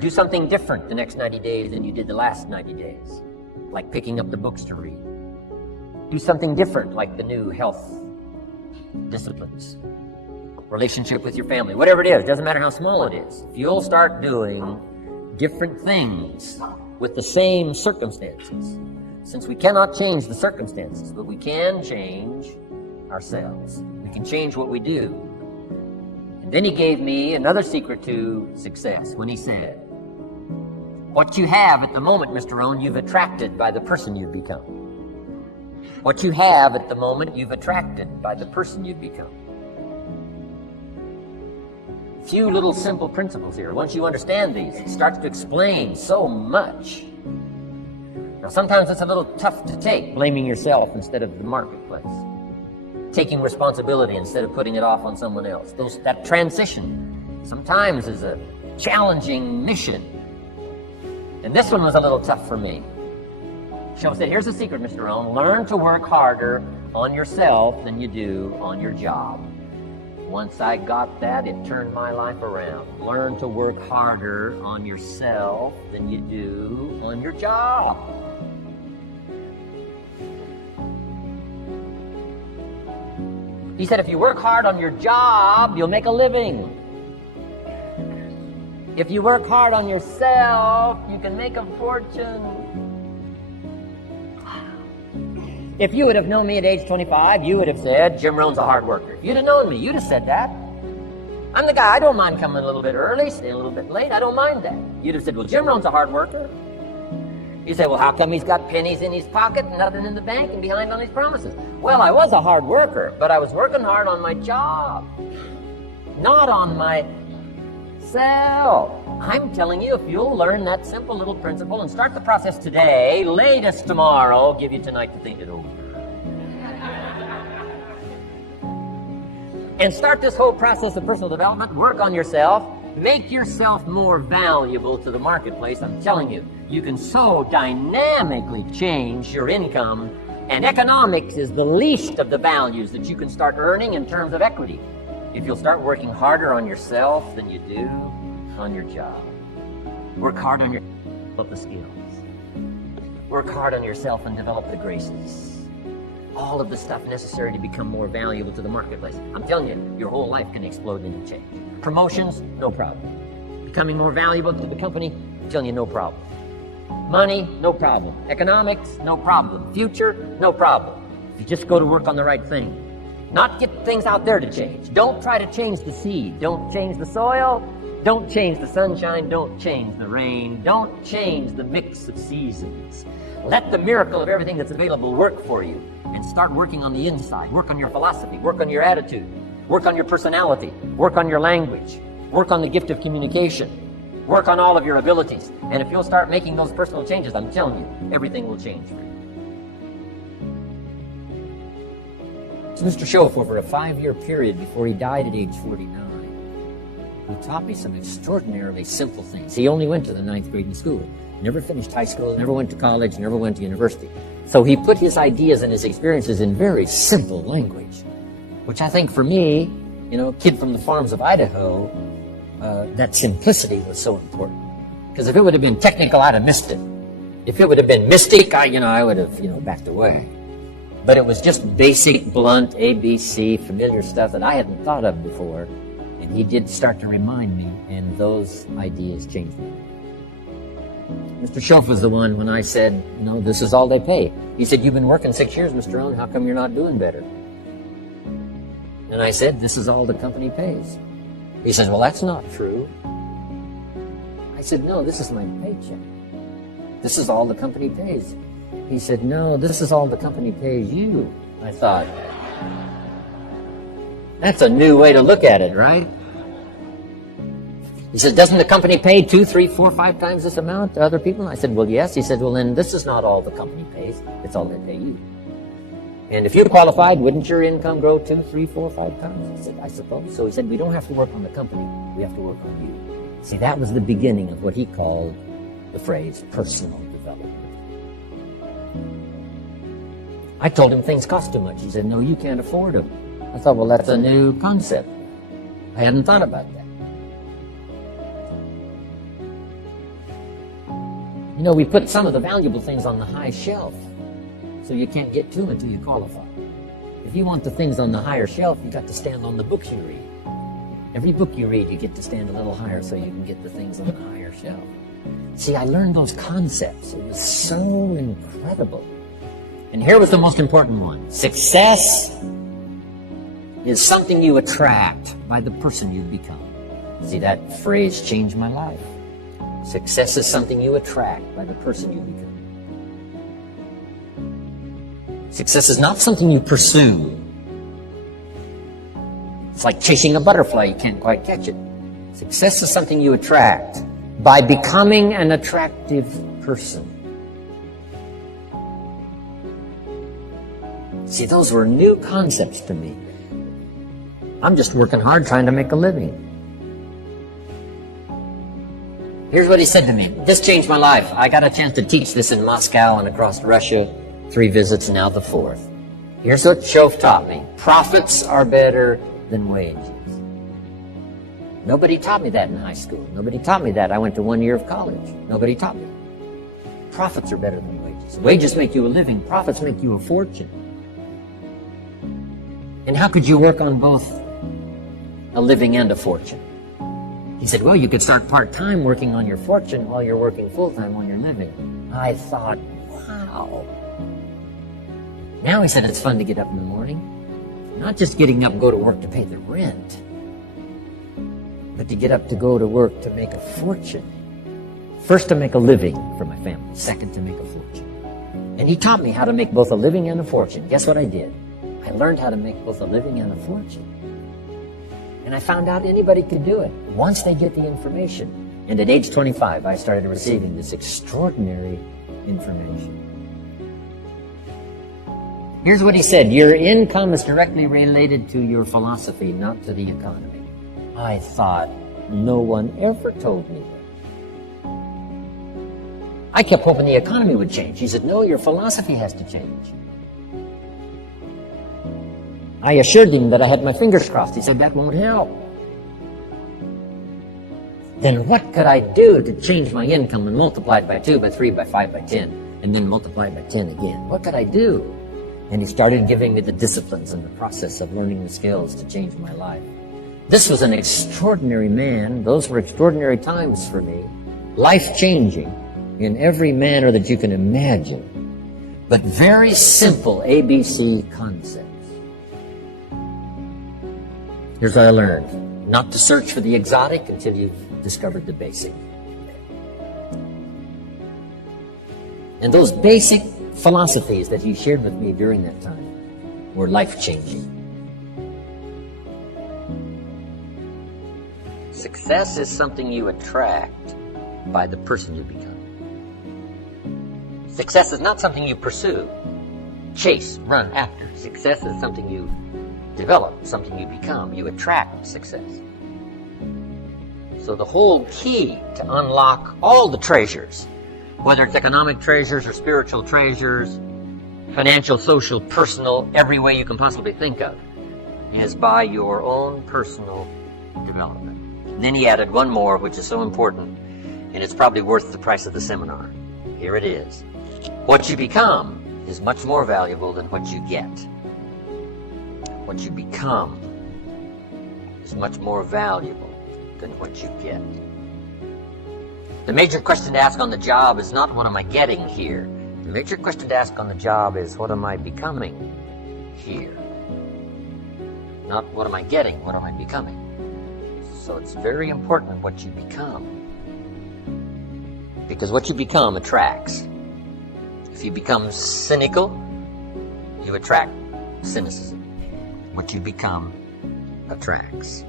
Do something different the next 90 days than you did the last 90 days, like picking up the books to read. Do something different, like the new health disciplines, relationship with your family, whatever it is, doesn't matter how small it is. If you'll start doing different things with the same circumstances, since we cannot change the circumstances, but we can change ourselves. We can change what we do. And then he gave me another secret to success when he said, what you have at the moment, Mr. Rohn, you've attracted by the person you've become. What you have at the moment, you've attracted by the person you've become. Few little simple principles here. Once you understand these, it starts to explain so much. Now, sometimes it's a little tough to take, blaming yourself instead of the marketplace, taking responsibility instead of putting it off on someone else. That transition sometimes is a challenging mission. And this one was a little tough for me. Show said, here's the secret, Mr. Rohn. Learn to work harder on yourself than you do on your job. Once I got that, it turned my life around. Learn to work harder on yourself than you do on your job. He said, if you work hard on your job, you'll make a living. If you work hard on yourself, you can make a fortune. If you would have known me at age 25, you would have said, Jim Rohn's a hard worker. If you'd have known me, you'd have said that. I'm the guy, I don't mind coming a little bit early, stay a little bit late, I don't mind that. You'd have said, well, Jim Rohn's a hard worker. You say, well, how come he's got pennies in his pocket and nothing in the bank and behind on his promises? Well, I was a hard worker, but I was working hard on my job, not on myself. I'm telling you, if you'll learn that simple little principle and start the process today, latest tomorrow, I'll give you tonight to think it over. And start this whole process of personal development, work on yourself, make yourself more valuable to the marketplace. I'm telling you, you can so dynamically change your income, and economics is the least of the values that you can start earning in terms of equity if you'll start working harder on yourself than you do on your job. Work hard on your develop the skills. Work hard on yourself and develop the graces. All of the stuff necessary to become more valuable to the marketplace. I'm telling you, your whole life can explode into change. Promotions, no problem. Becoming more valuable to the company, I'm telling you, no problem. Money, no problem. Economics, no problem. Future, no problem. If you just go to work on the right thing. Not get things out there to change. Don't try to change the seed. Don't change the soil. Don't change the sunshine. Don't change the rain. Don't change the mix of seasons. Let the miracle of everything that's available work for you, and start working on the inside. Work on your philosophy. Work on your attitude. Work on your personality. Work on your language. Work on the gift of communication. Work on all of your abilities. And if you'll start making those personal changes, I'm telling you, everything will change for you. So Mr. Schoaf, over a 5-year period before he died at age 49, he taught me some extraordinarily simple things. He only went to the 9th grade in school. Never finished high school, never went to college, never went to university. So he put his ideas and his experiences in very simple language, which I think for me, kid from the farms of Idaho, that simplicity was so important. Because if it would have been technical, I'd have missed it. If it would have been mystic, I would have, backed away. But it was just basic, blunt, ABC, familiar stuff that I hadn't thought of before. And he did start to remind me, and those ideas changed me. Mr. Schoaf was the one when I said, this is all they pay. He said, you've been working 6 years, Mr. Rohn, how come you're not doing better? And I said, this is all the company pays. He says, well, that's not true. I said, no, this is my paycheck. This is all the company pays. He said, no, this is all the company pays you. I thought, that's a new way to look at it, right? He said, doesn't the company pay 2, 3, 4, 5 times this amount to other people? I said, well, yes. He said, well, then this is not all the company pays. It's all they pay you. And if you qualified, wouldn't your income grow 2, 3, 4, 5 times? I said, I suppose. So he said, we don't have to work on the company. We have to work on you. See, that was the beginning of what he called the phrase personal development. I told him things cost too much. He said, no, you can't afford them. I thought, well, that's a new concept. I hadn't thought about that. You know, we put some of the valuable things on the high shelf, so you can't get to them until you qualify. If you want the things on the higher shelf, you got to stand on the books you read. Every book you read, you get to stand a little higher so you can get the things on the higher shelf. See, I learned those concepts. It was so incredible. And here was the most important one. Success is something you attract by the person you become. See, that phrase changed my life. Success is something you attract by the person you become. Success is not something you pursue. It's like chasing a butterfly, you can't quite catch it. Success is something you attract by becoming an attractive person. See, those were new concepts to me. I'm just working hard trying to make a living. Here's what he said to me. This changed my life. I got a chance to teach this in Moscow and across Russia. 3 visits, now the 4th. Here's what Shof taught me. Profits are better than wages. Nobody taught me that in high school. Nobody taught me that. I went to 1 year of college. Nobody taught me. Profits are better than wages. Wages make you a living. Profits make you a fortune. And how could you work on both a living and a fortune? He said, well, you could start part-time working on your fortune while you're working full-time on your living. I thought, wow. Now he said it's fun to get up in the morning. Not just getting up and go to work to pay the rent, but to get up to go to work to make a fortune. First, to make a living for my family. Second, to make a fortune. And he taught me how to make both a living and a fortune. Guess what I did? I learned how to make both a living and a fortune. And I found out anybody could do it once they get the information. And at age 25, I started receiving this extraordinary information. Here's what he said. Your income is directly related to your philosophy, not to the economy. I thought, no one ever told me that. I kept hoping the economy would change. He said, no, your philosophy has to change. I assured him that I had my fingers crossed. He said, that won't help. Then what could I do to change my income and multiply it by 2, by 3, by 5, by 10, and then multiply it by 10 again? What could I do? And he started giving me the disciplines and the process of learning the skills to change my life. This was an extraordinary man. Those were extraordinary times for me. Life-changing in every manner that you can imagine. But very simple ABC concepts. Here's what I learned. Not to search for the exotic until you've discovered the basic. And those basic philosophies that he shared with me during that time were life-changing. Success is something you attract by the person you become. Success is not something you pursue, chase, run after. Success is something you develop, something you become. You attract success. So the whole key to unlock all the treasures, whether it's economic treasures or spiritual treasures, financial, social, personal, every way you can possibly think of, is by your own personal development. And then he added one more, which is so important, and it's probably worth the price of the seminar. Here it is. What you become is much more valuable than what you get. What you become is much more valuable than what you get. The major question to ask on the job is not what am I getting here. The major question to ask on the job is what am I becoming here. Not what am I getting, what am I becoming. So it's very important what you become. Because what you become attracts. If you become cynical, you attract cynicism. What you become attracts.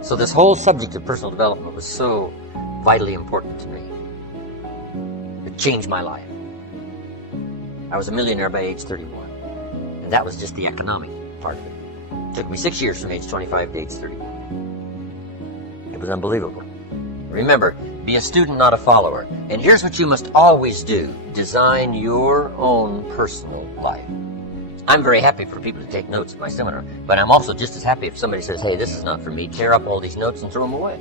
So this whole subject of personal development was so vitally important to me. It changed my life. I was a millionaire by age 31. And that was just the economic part of it. It took me 6 years from age 25 to age 31. It was unbelievable. Remember, be a student, not a follower. And here's what you must always do. Design your own personal life. I'm very happy for people to take notes at my seminar, but I'm also just as happy if somebody says, hey, this is not for me, tear up all these notes and throw them away.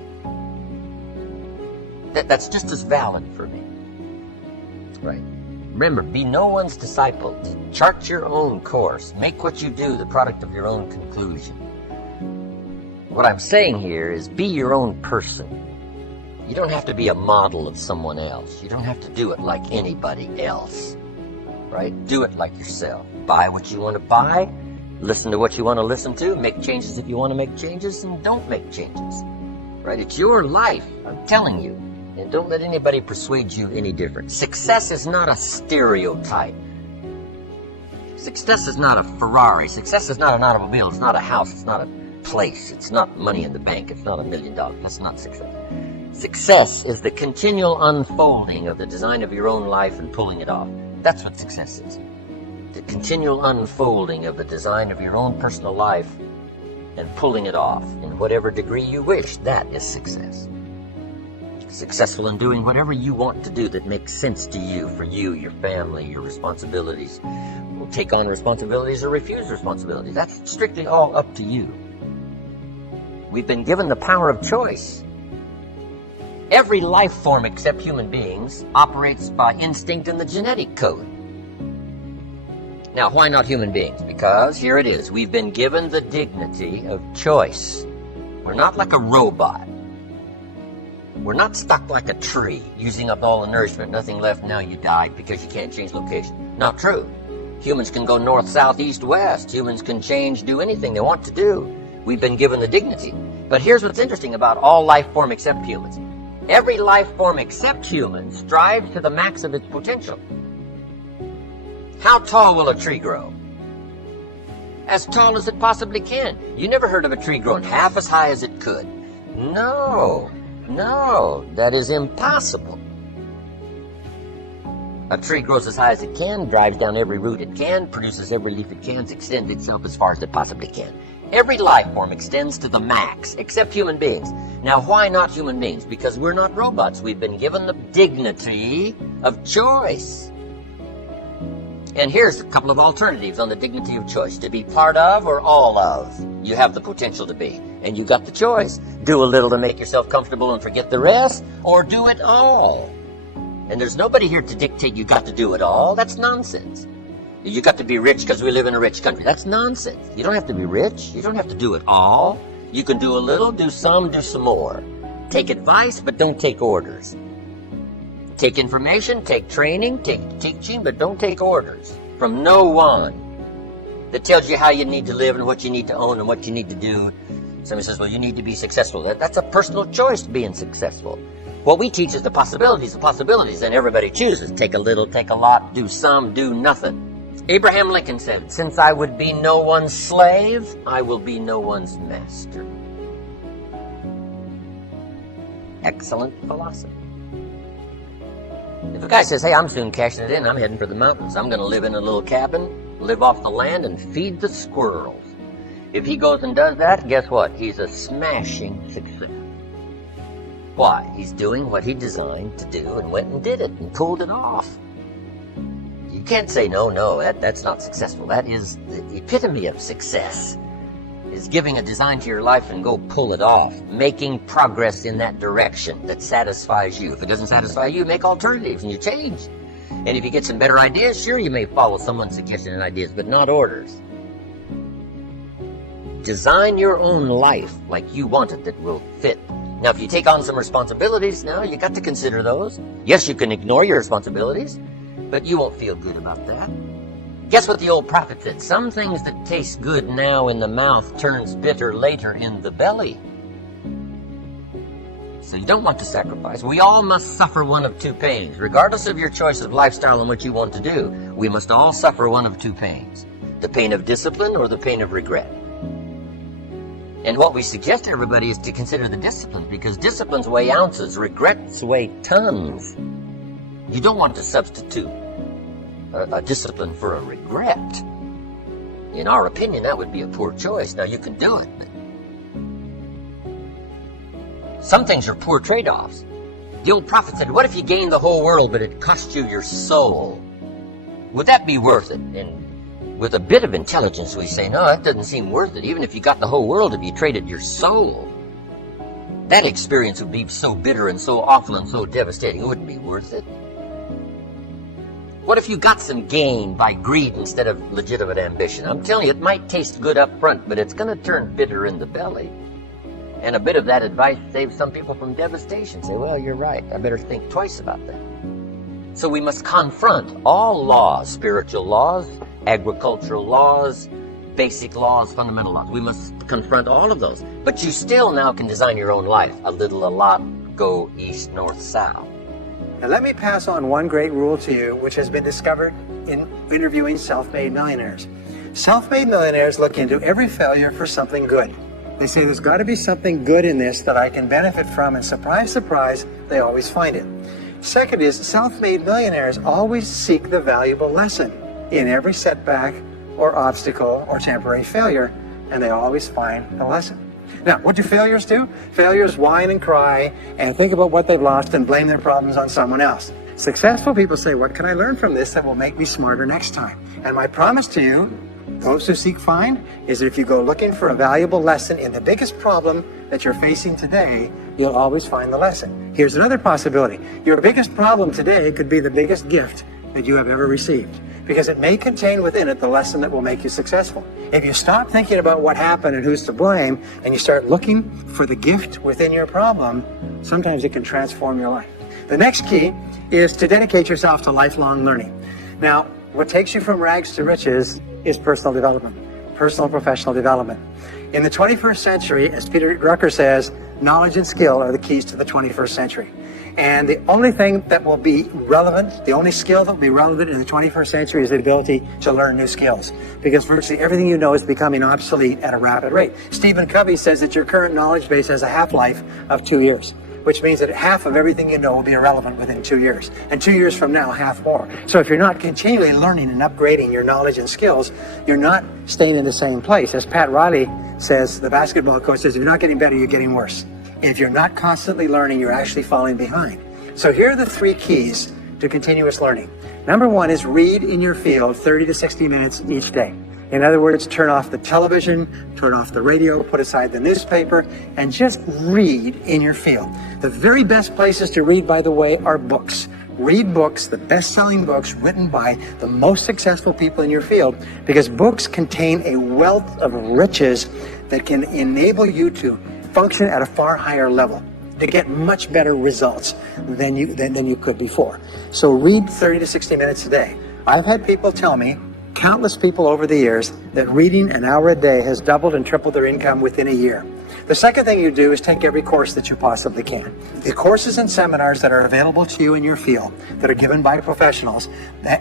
That's just as valid for me. Right. Remember, be no one's disciple. Chart your own course. Make what you do the product of your own conclusion. What I'm saying here is be your own person. You don't have to be a model of someone else. You don't have to do it like anybody else. Right? Do it like yourself. Buy what you want to buy. Listen to what you want to listen to. Make changes if you want to make changes, and don't make changes. Right? It's your life, I'm telling you. And don't let anybody persuade you any different. Success is not a stereotype. Success is not a Ferrari. Success is not an automobile. It's not a house. It's not a place. It's not money in the bank. It's not $1 million. That's not success. Success is the continual unfolding of the design of your own life and pulling it off. That's what success is. The continual unfolding of the design of your own personal life and pulling it off in whatever degree you wish. That is success. Successful in doing whatever you want to do that makes sense to you, for you, your family, your responsibilities. We'll take on responsibilities or refuse responsibilities. That's strictly all up to you. We've been given the power of choice. Every life form except human beings operates by instinct in the genetic code. Now, why not human beings? Because here it is. We've been given the dignity of choice. We're not like a robot. We're not stuck like a tree, using up all the nourishment, nothing left, now you died because you can't change location. Not true. Humans can go north, south, east, west. Humans can change, do anything they want to do. We've been given the dignity. But here's what's interesting about all life form except humans. Every life form except humans strives to the max of its potential. How tall will a tree grow? As tall as it possibly can. You never heard of a tree growing half as high as it could. No, that is impossible. A tree grows as high as it can, drives down every root it can, produces every leaf it can, extends itself as far as it possibly can. Every life form extends to the max, except human beings. Now, why not human beings? Because we're not robots. We've been given the dignity of choice. And here's a couple of alternatives on the dignity of choice. To be part of or all of. You have the potential to be. And you got the choice. Do a little to make yourself comfortable and forget the rest, or do it all. And there's nobody here to dictate you got to do it all. That's nonsense. You got to be rich because we live in a rich country. That's nonsense. You don't have to be rich. You don't have to do it all. You can do a little, do some more. Take advice, but don't take orders. Take information, take training, take teaching, but don't take orders from no one that tells you how you need to live and what you need to own and what you need to do. Somebody says, well, you need to be successful. That's a personal choice, being successful. What we teach is the possibilities, and everybody chooses. Take a little, take a lot, do some, do nothing. Abraham Lincoln said, since I would be no one's slave, I will be no one's master. Excellent philosophy. If a guy says, hey, I'm soon cashing it in, I'm heading for the mountains, I'm going to live in a little cabin, live off the land, and feed the squirrels. If he goes and does that, guess what? He's a smashing success. Why? He's doing what he designed to do and went and did it and pulled it off. You can't say, no, that's not successful. That is the epitome of success, is giving a design to your life and go pull it off, making progress in that direction that satisfies you. If it doesn't satisfy you, make alternatives and you change. And if you get some better ideas, sure, you may follow someone's suggestion and ideas, but not orders. Design your own life like you want it that will fit. Now, if you take on some responsibilities, now you got to consider those. Yes, you can ignore your responsibilities, but you won't feel good about that. Guess what the old prophet said? Some things that taste good now in the mouth turns bitter later in the belly. So you don't want to sacrifice. We all must suffer one of two pains. Regardless of your choice of lifestyle and what you want to do, we must all suffer one of two pains. The pain of discipline or the pain of regret. And what we suggest to everybody is to consider the disciplines, because disciplines weigh ounces, regrets weigh tons. You don't want to substitute a discipline for a regret. In our opinion, that would be a poor choice. Now, you can do it, but some things are poor trade-offs. The old prophet said, what if you gained the whole world, but it cost you your soul? Would that be worth it? And with a bit of intelligence, we say, no, that doesn't seem worth it. Even if you got the whole world, if you traded your soul, that experience would be so bitter and so awful and so devastating, it wouldn't be worth it. What if you got some gain by greed instead of legitimate ambition? I'm telling you, it might taste good up front, but it's going to turn bitter in the belly. And a bit of that advice saves some people from devastation. Say, well, you're right. I better think twice about that. So we must confront all laws, spiritual laws, agricultural laws, basic laws, fundamental laws. We must confront all of those. But you still now can design your own life. A little, a lot, go east, north, south. Now let me pass on one great rule to you, which has been discovered in interviewing self-made millionaires. Self-made millionaires look into every failure for something good. They say there's got to be something good in this that I can benefit from, and surprise, surprise, they always find it. Second is, self-made millionaires always seek the valuable lesson in every setback or obstacle or temporary failure, and they always find the lesson. Now, what do failures do? Failures whine and cry and think about what they've lost and blame their problems on someone else. Successful people say, what can I learn from this that will make me smarter next time? And my promise to you, those who seek find, is that if you go looking for a valuable lesson in the biggest problem that you're facing today, you'll always find the lesson. Here's another possibility. Your biggest problem today could be the biggest gift that you have ever received, because it may contain within it the lesson that will make you successful. If you stop thinking about what happened and who's to blame, and you start looking for the gift within your problem, sometimes it can transform your life. The next key is to dedicate yourself to lifelong learning. Now, what takes you from rags to riches is personal development, personal and professional development. In the 21st century, as Peter Drucker says, knowledge and skill are the keys to the 21st century. And the only thing that will be relevant, the only skill that will be relevant in the 21st century is the ability to learn new skills, because virtually everything you know is becoming obsolete at a rapid rate. Stephen Covey says that your current knowledge base has a half-life of 2 years, which means that half of everything you know will be irrelevant within 2 years. And 2 years from now, half more. So if you're not continually learning and upgrading your knowledge and skills, you're not staying in the same place. As Pat Riley says, the basketball coach says, if you're not getting better, you're getting worse. If you're not constantly learning, you're actually falling behind. So here are the 3 keys to continuous learning. Number 1 is read in your field 30 to 60 minutes each day. In other words, turn off the television, turn off the radio, put aside the newspaper, and just read in your field. The very best places to read, by the way, are books. Read books, the best-selling books written by the most successful people in your field, because books contain a wealth of riches that can enable you to function at a far higher level, to get much better results than you could before. So read 30 to 60 minutes a day. I've had people tell me, countless people over the years, that reading an hour a day has doubled and tripled their income within a year. The second thing you do is take every course that you possibly can. The courses and seminars that are available to you in your field, that are given by professionals,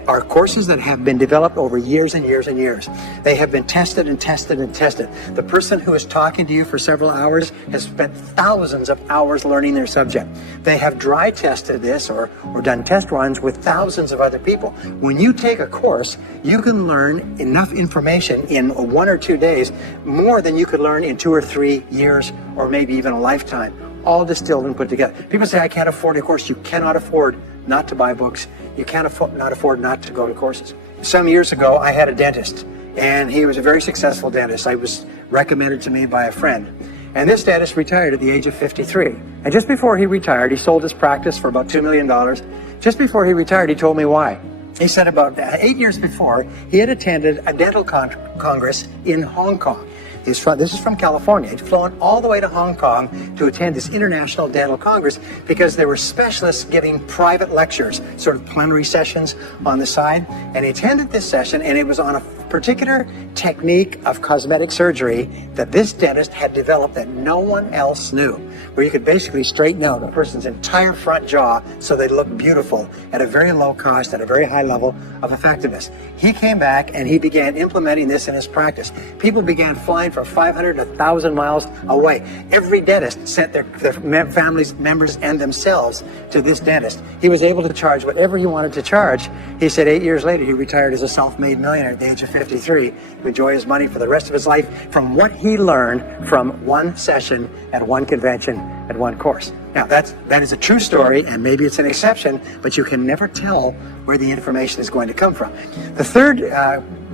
are courses that have been developed over years and years and years. They have been tested and tested and tested. The person who is talking to you for several hours has spent thousands of hours learning their subject. They have dry tested this or done test runs with thousands of other people. When you take a course, you can learn enough information in 1 or 2 days, more than you could learn in 2 or 3 years or maybe even a lifetime, all distilled and put together. People say, I can't afford a course. You cannot afford not to buy books. You can't afford not to go to courses. Some years ago, I had a dentist, and he was a very successful dentist. I was recommended to me by a friend. And this dentist retired at the age of 53. And just before he retired, he sold his practice for about $2 million. Just before he retired, he told me why. He said about 8 years before, he had attended a dental congress in Hong Kong. This is from California. He'd flown all the way to Hong Kong to attend this International Dental Congress because there were specialists giving private lectures, sort of plenary sessions on the side. And he attended this session, and it was on a particular technique of cosmetic surgery that this dentist had developed that no one else knew, where you could basically straighten out a person's entire front jaw so they look beautiful at a very low cost, at a very high level of effectiveness. He came back and he began implementing this in his practice. People began flying from 500 to 1,000 miles away. Every dentist sent their families, members, and themselves to this dentist. He was able to charge whatever he wanted to charge. He said 8 years later, he retired as a self-made millionaire at the age of 53 to enjoy his money for the rest of his life from what he learned from one session at one convention at one course. Now, that is a true story, and maybe it's an exception, but you can never tell where the information is going to come from. The third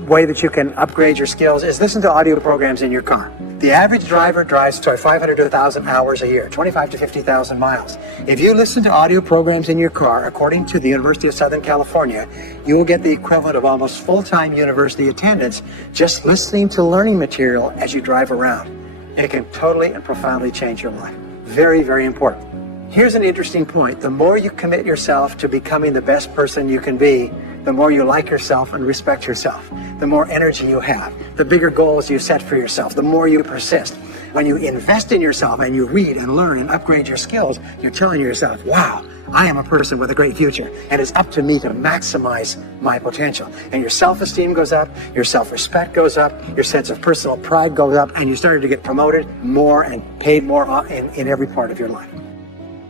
way that you can upgrade your skills is listen to audio programs in your car. The average driver drives 500 to 1,000 hours a year, 25 to 50,000 miles. If you listen to audio programs in your car, according to the University of Southern California, you will get the equivalent of almost full-time university attendance just listening to learning material as you drive around. It can totally and profoundly change your life. Very, very important. Here's an interesting point. The more you commit yourself to becoming the best person you can be, the more you like yourself and respect yourself, the more energy you have, the bigger goals you set for yourself, the more you persist. When you invest in yourself and you read and learn and upgrade your skills, you're telling yourself, wow, I am a person with a great future, and it's up to me to maximize my potential. And your self-esteem goes up, your self-respect goes up, your sense of personal pride goes up, and you started to get promoted more and paid more in every part of your life.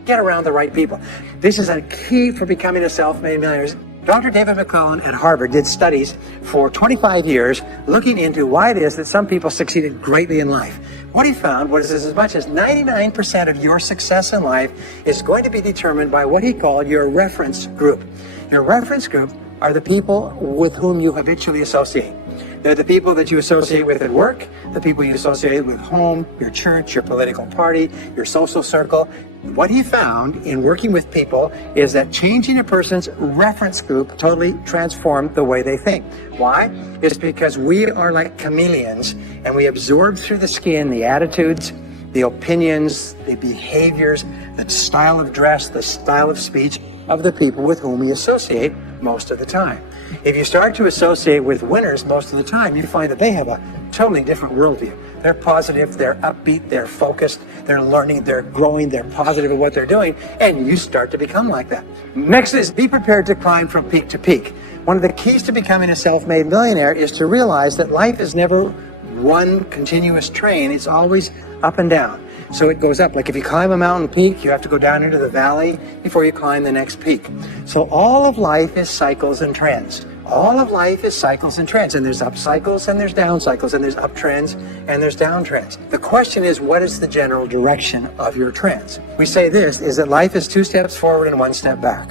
Get around the right people. This is a key for becoming a self-made millionaire. Dr. David McCullough at Harvard did studies for 25 years looking into why it is that some people succeeded greatly in life. What he found was as much as 99% of your success in life is going to be determined by what he called your reference group. Your reference group are the people with whom you habitually associate. They're the people that you associate with at work, the people you associate with home, your church, your political party, your social circle. What he found in working with people is that changing a person's reference group totally transformed the way they think. Why? It's because we are like chameleons, and we absorb through the skin the attitudes, the opinions, the behaviors, the style of dress, the style of speech of the people with whom we associate most of the time. If you start to associate with winners most of the time, you find that they have a totally different worldview. They're positive, they're upbeat, they're focused, they're learning, they're growing, they're positive in what they're doing, and you start to become like that. Next is be prepared to climb from peak to peak. One of the keys to becoming a self-made millionaire is to realize that life is never one continuous train, it's always up and down. So it goes up. Like if you climb a mountain peak, you have to go down into the valley before you climb the next peak. So all of life is cycles and trends. All of life is cycles and trends. And there's up cycles and there's down cycles and there's up trends and there's down trends. The question is, what is the general direction of your trends? We say this, is that life is 2 steps forward and 1 step back.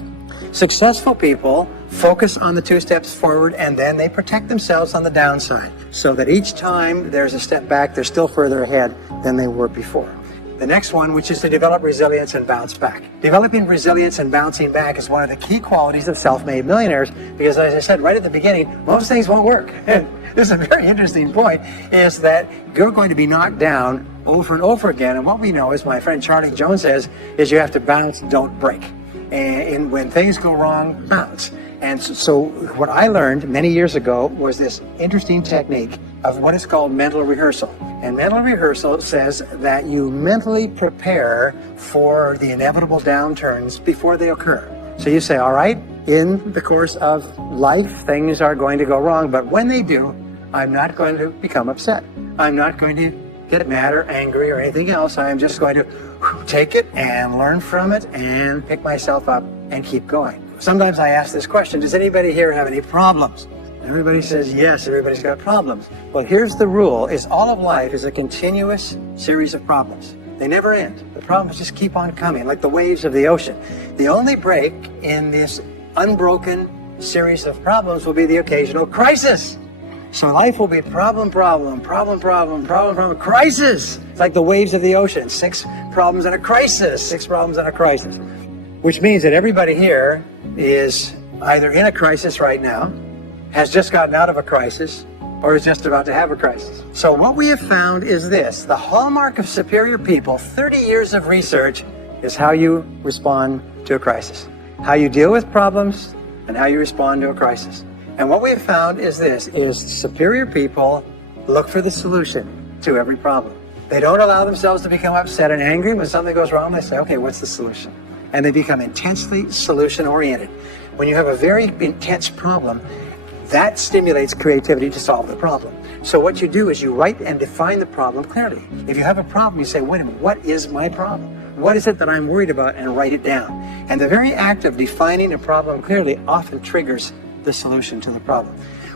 Successful people focus on the 2 steps forward and then they protect themselves on the downside so that each time there's a step back, they're still further ahead than they were before. The next one, which is to develop resilience and bounce back. Developing resilience and bouncing back is one of the key qualities of self-made millionaires because, as I said right at the beginning, most things won't work. This is a very interesting point, is that you're going to be knocked down over and over again. And what we know, as my friend Charlie Jones says, is you have to bounce, don't break. And when things go wrong, bounce. And so what I learned many years ago was this interesting technique of what is called mental rehearsal. And mental rehearsal says that you mentally prepare for the inevitable downturns before they occur. So you say, all right, in the course of life, things are going to go wrong, but when they do, I'm not going to become upset. I'm not going to get mad or angry or anything else. I am just going to take it and learn from it and pick myself up and keep going. Sometimes I ask this question, does anybody here have any problems? Everybody says yes, everybody's got problems. Well, here's the rule, is all of life is a continuous series of problems. They never end. The problems just keep on coming, like the waves of the ocean. The only break in this unbroken series of problems will be the occasional crisis. So life will be problem, crisis. It's like the waves of the ocean, 6 problems and a crisis, 6 problems and a crisis. Which means that everybody here is either in a crisis right now, has just gotten out of a crisis, or is just about to have a crisis. So what we have found is this, the hallmark of superior people, 30 years of research, is how you respond to a crisis. How you deal with problems and how you respond to a crisis. And what we have found is this, is superior people look for the solution to every problem. They don't allow themselves to become upset and angry when something goes wrong. They say, okay, what's the solution? And they become intensely solution-oriented. When you have a very intense problem, that stimulates creativity to solve the problem. So what you do is you write and define the problem clearly. If you have a problem, you say, wait a minute, what is my problem? What is it that I'm worried about? And write it down. And the very act of defining a problem clearly often triggers the solution to the problem.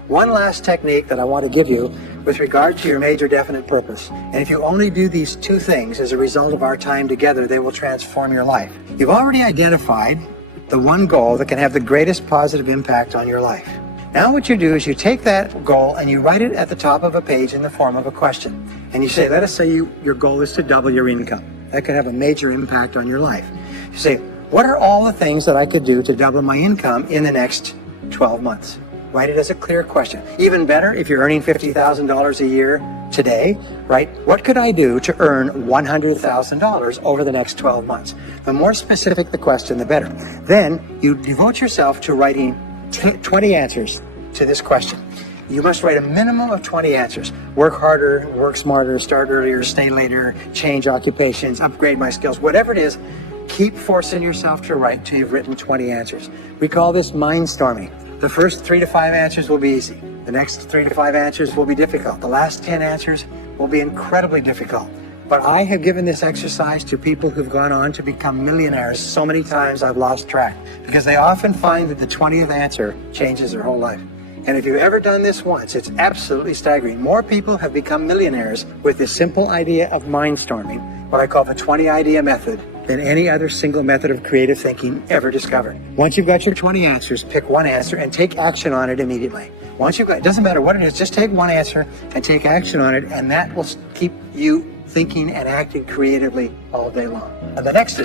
One last technique that I want to give you with regard to your major definite purpose. And if you only do these 2 things as a result of our time together, they will transform your life. You've already identified the one goal that can have the greatest positive impact on your life. Now what you do is you take that goal and you write it at the top of a page in the form of a question. And you say, let us say your goal is to double your income. That could have a major impact on your life. You say, what are all the things that I could do to double my income in the next 12 months? Write it as a clear question. Even better, if you're earning $50,000 a year today, right? What could I do to earn $100,000 over the next 12 months? The more specific the question, the better. Then you devote yourself to writing 20 answers to this question. You must write a minimum of 20 answers. Work harder, work smarter, start earlier, stay later, change occupations, upgrade my skills, whatever it is. Keep forcing yourself to write till you've written 20 answers. We call this mind storming. The first 3 to 5 answers will be easy. The next 3 to 5 answers will be difficult. The last 10 answers will be incredibly difficult. But I have given this exercise to people who've gone on to become millionaires so many times I've lost track, because they often find that the 20th answer changes their whole life. And if you've ever done this once, it's absolutely staggering. More people have become millionaires with this simple idea of mind storming, what I call the 20 idea method, than any other single method of creative thinking ever discovered. Once you've got your 20 answers, pick one answer and take action on it immediately. Once you've got, it doesn't matter what it is, just take one answer and take action on it, and that will keep you thinking and acting creatively all day long. And the next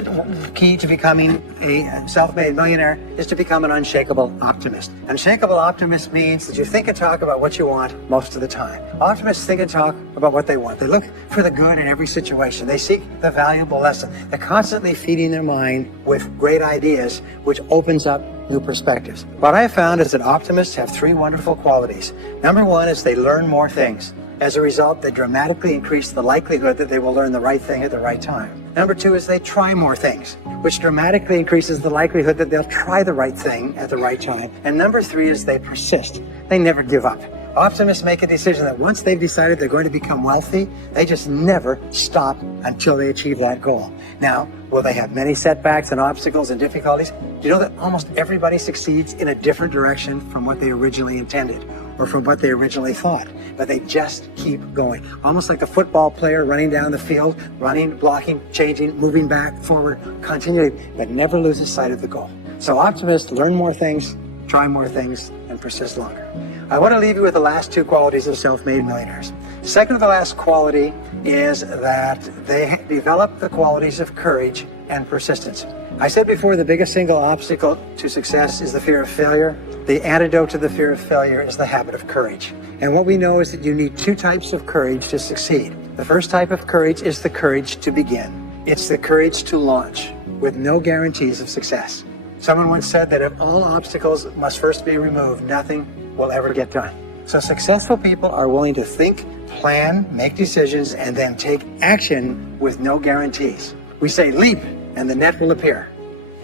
key to becoming a self-made millionaire is to become an unshakable optimist. Unshakable optimist means that you think and talk about what you want most of the time. Optimists think and talk about what they want. They look for the good in every situation. They seek the valuable lesson. They're constantly feeding their mind with great ideas, which opens up new perspectives. What I found is that optimists have 3 wonderful qualities. Number 1 is they learn more things. As a result, they dramatically increase the likelihood that they will learn the right thing at the right time. Number 2 is they try more things, which dramatically increases the likelihood that they'll try the right thing at the right time. And number 3 is they persist. They never give up. Optimists make a decision that once they've decided they're going to become wealthy, they just never stop until they achieve that goal. Now, will they have many setbacks and obstacles and difficulties? Do you know that almost everybody succeeds in a different direction from what they originally intended or from what they originally thought? But they just keep going. Almost like a football player running down the field, running, blocking, changing, moving back, forward, continually, but never loses sight of the goal. So optimists learn more things, try more things, and persist longer. I want to leave you with the last 2 qualities of self-made millionaires. Second to the last quality is that they develop the qualities of courage and persistence. I said before, the biggest single obstacle to success is the fear of failure. The antidote to the fear of failure is the habit of courage. And what we know is that you need 2 types of courage to succeed. The first type of courage is the courage to begin. It's the courage to launch with no guarantees of success. Someone once said that if all obstacles must first be removed, nothing will ever get done. So successful people are willing to think, plan, make decisions, and then take action with no guarantees. We say leap and the net will appear.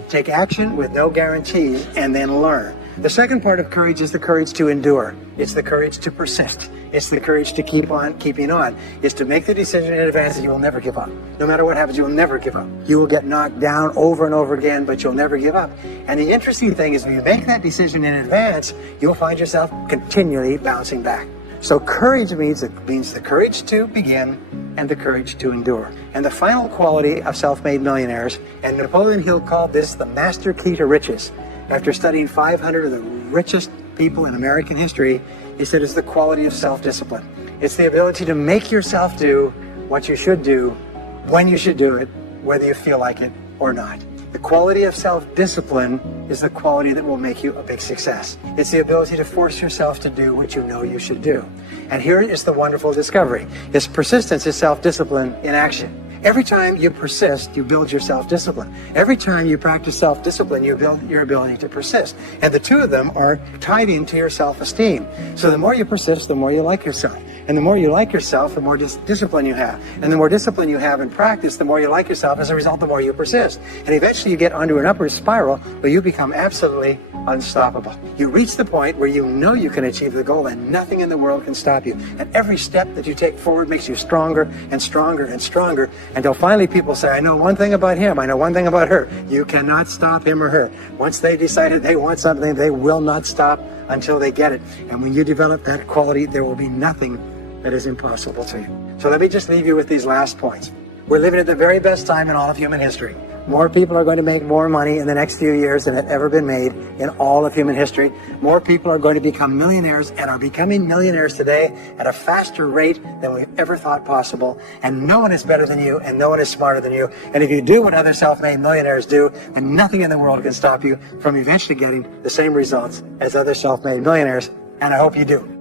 Take action with no guarantees and then learn. The second part of courage is the courage to endure. It's the courage to persist. It's the courage to keep on keeping on. It's to make the decision in advance that you will never give up. No matter what happens, you will never give up. You will get knocked down over and over again, but you'll never give up. And the interesting thing is when you make that decision in advance, you'll find yourself continually bouncing back. So courage means the courage to begin and the courage to endure. And the final quality of self-made millionaires, and Napoleon Hill called this the master key to riches. After studying 500 of the richest people in American history, he said it's the quality of self-discipline. It's the ability to make yourself do what you should do, when you should do it, whether you feel like it or not. The quality of self-discipline is the quality that will make you a big success. It's the ability to force yourself to do what you know you should do. And here is the wonderful discovery. This persistence is self-discipline in action. Every time you persist, you build your self-discipline. Every time you practice self-discipline, you build your ability to persist. And the 2 of them are tied into your self-esteem. So the more you persist, the more you like yourself. And the more you like yourself, the more discipline you have. And the more discipline you have in practice, the more you like yourself. As a result, the more you persist. And eventually you get onto an upward spiral where you become absolutely unstoppable. You reach the point where you know you can achieve the goal and nothing in the world can stop you. And every step that you take forward makes you stronger and stronger and stronger, until finally people say, I know one thing about him, I know one thing about her. You cannot stop him or her. Once they decided they want something, they will not stop until they get it. And when you develop that quality, there will be nothing that is impossible to you. So let me just leave you with these last points. We're living at the very best time in all of human history. More people are going to make more money in the next few years than have ever been made in all of human history. More people are going to become millionaires and are becoming millionaires today at a faster rate than we've ever thought possible. And no one is better than you, and no one is smarter than you. And if you do what other self-made millionaires do, then nothing in the world can stop you from eventually getting the same results as other self-made millionaires. And I hope you do.